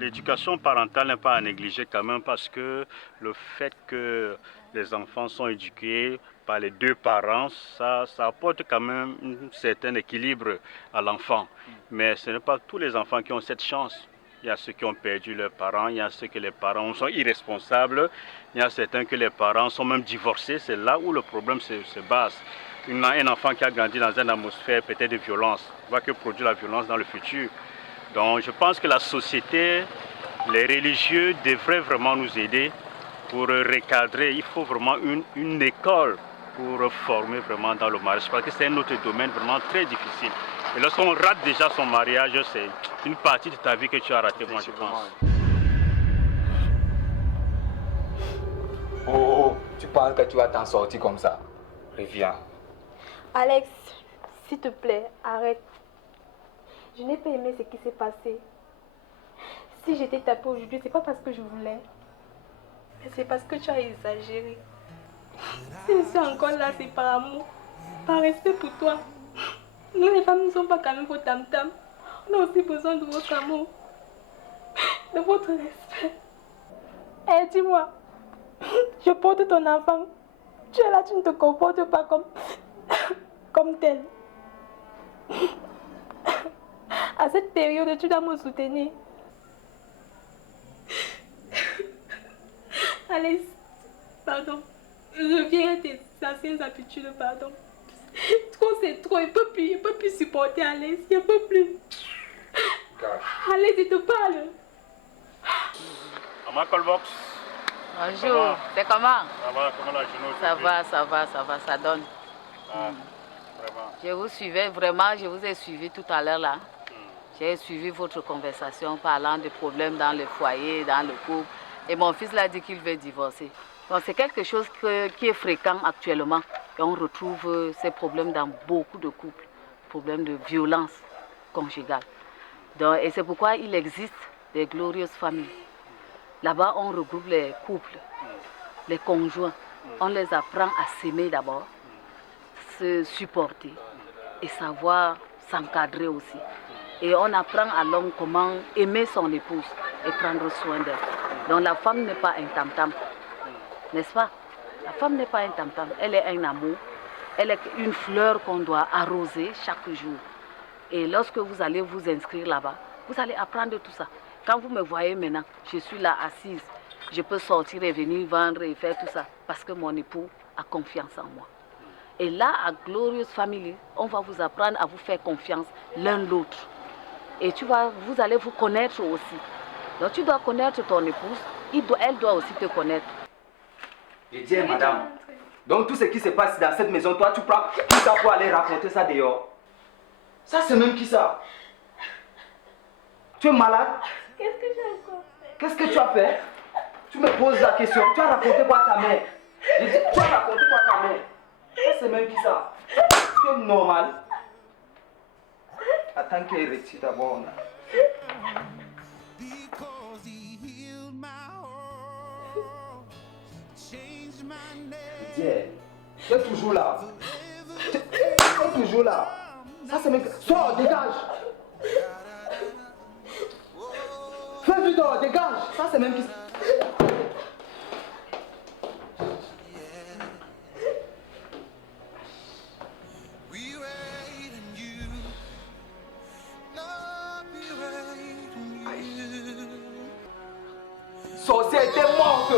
l'éducation parentale n'est pas à négliger quand même parce que le fait que les enfants sont éduqués par les deux parents, ça apporte quand même un certain équilibre à l'enfant. Mais ce n'est pas tous les enfants qui ont cette chance. Il y a ceux qui ont perdu leurs parents, il y a ceux que les parents sont irresponsables, il y a certains que les parents sont même divorcés. C'est là où le problème se base. Un enfant qui a grandi dans une atmosphère peut-être de violence va que produire la violence dans le futur. Donc je pense que la société, les religieux devraient vraiment nous aider pour recadrer. Il faut vraiment une école pour former vraiment dans le mariage parce que c'est un autre domaine vraiment très difficile. Et lorsqu'on rate déjà son mariage, c'est une partie de ta vie que tu as ratée, moi je pense. Oh, tu penses que tu vas t'en sortir comme ça? Reviens. Alex, s'il te plaît, arrête. Je n'ai pas aimé ce qui s'est passé. Si j'étais tapée aujourd'hui, c'est pas parce que je voulais, mais c'est parce que tu as exagéré. Si je suis encore là, c'est par amour, par respect pour toi. Nous les femmes ne sommes pas quand même vos tam-tam. On a aussi besoin de votre amour, de votre respect. Eh, dis-moi, je porte ton enfant. Tu es là, tu ne te comportes pas comme tel. À cette période, tu dois me soutenir. Allez, pardon. Reviens à tes anciennes habitudes, pardon. Trop, c'est trop. Il peut plus supporter, Alex. Il ne peut plus. Alex, il te parle. Maman Colbox. Bonjour, c'est comment? Ça va, comment la journée? Ça va, ça donne. Vraiment. Je vous suivais vraiment, je vous ai suivi tout à l'heure là. J'ai suivi votre conversation parlant des problèmes dans le foyer, dans le couple. Et mon fils l'a dit qu'il veut divorcer. Donc c'est quelque chose qui est fréquent actuellement. Et on retrouve ces problèmes dans beaucoup de couples. Problèmes de violence conjugale. Donc, et c'est pourquoi il existe des glorieuses familles. Là-bas, on regroupe les couples, les conjoints. On les apprend à s'aimer d'abord, se supporter et savoir s'encadrer aussi. Et on apprend à l'homme comment aimer son épouse et prendre soin d'elle. Donc la femme n'est pas un tam-tam, n'est-ce pas? La femme n'est pas un tam-tam, elle est un amour. Elle est une fleur qu'on doit arroser chaque jour. Et lorsque vous allez vous inscrire là-bas, vous allez apprendre tout ça. Quand vous me voyez maintenant, je suis là assise. Je peux sortir et venir vendre et faire tout ça parce que mon époux a confiance en moi. Et là, à Glorious Family, on va vous apprendre à vous faire confiance l'un l'autre. Et vous allez vous connaître aussi. Donc tu dois connaître ton épouse, elle doit aussi te connaître. Je dis, madame, donc tout ce qui se passe dans cette maison, toi tu prends tout ça pour aller raconter ça dehors. Ça c'est même qui ça? Tu es malade? Qu'est-ce que j'ai encore fait? Qu'est-ce que tu as fait? Tu me poses la question, tu as raconté quoi à ta mère? Je dis, tu as raconté quoi à ta mère? Ça c'est même qui ça? Tu es normal? Attends qu'elle retire d'abord. Tu es toujours là. Tu es toujours là. Ça c'est même... Sors, dégage. Fais du dehors, dégage. Ça c'est même qui... Société morte.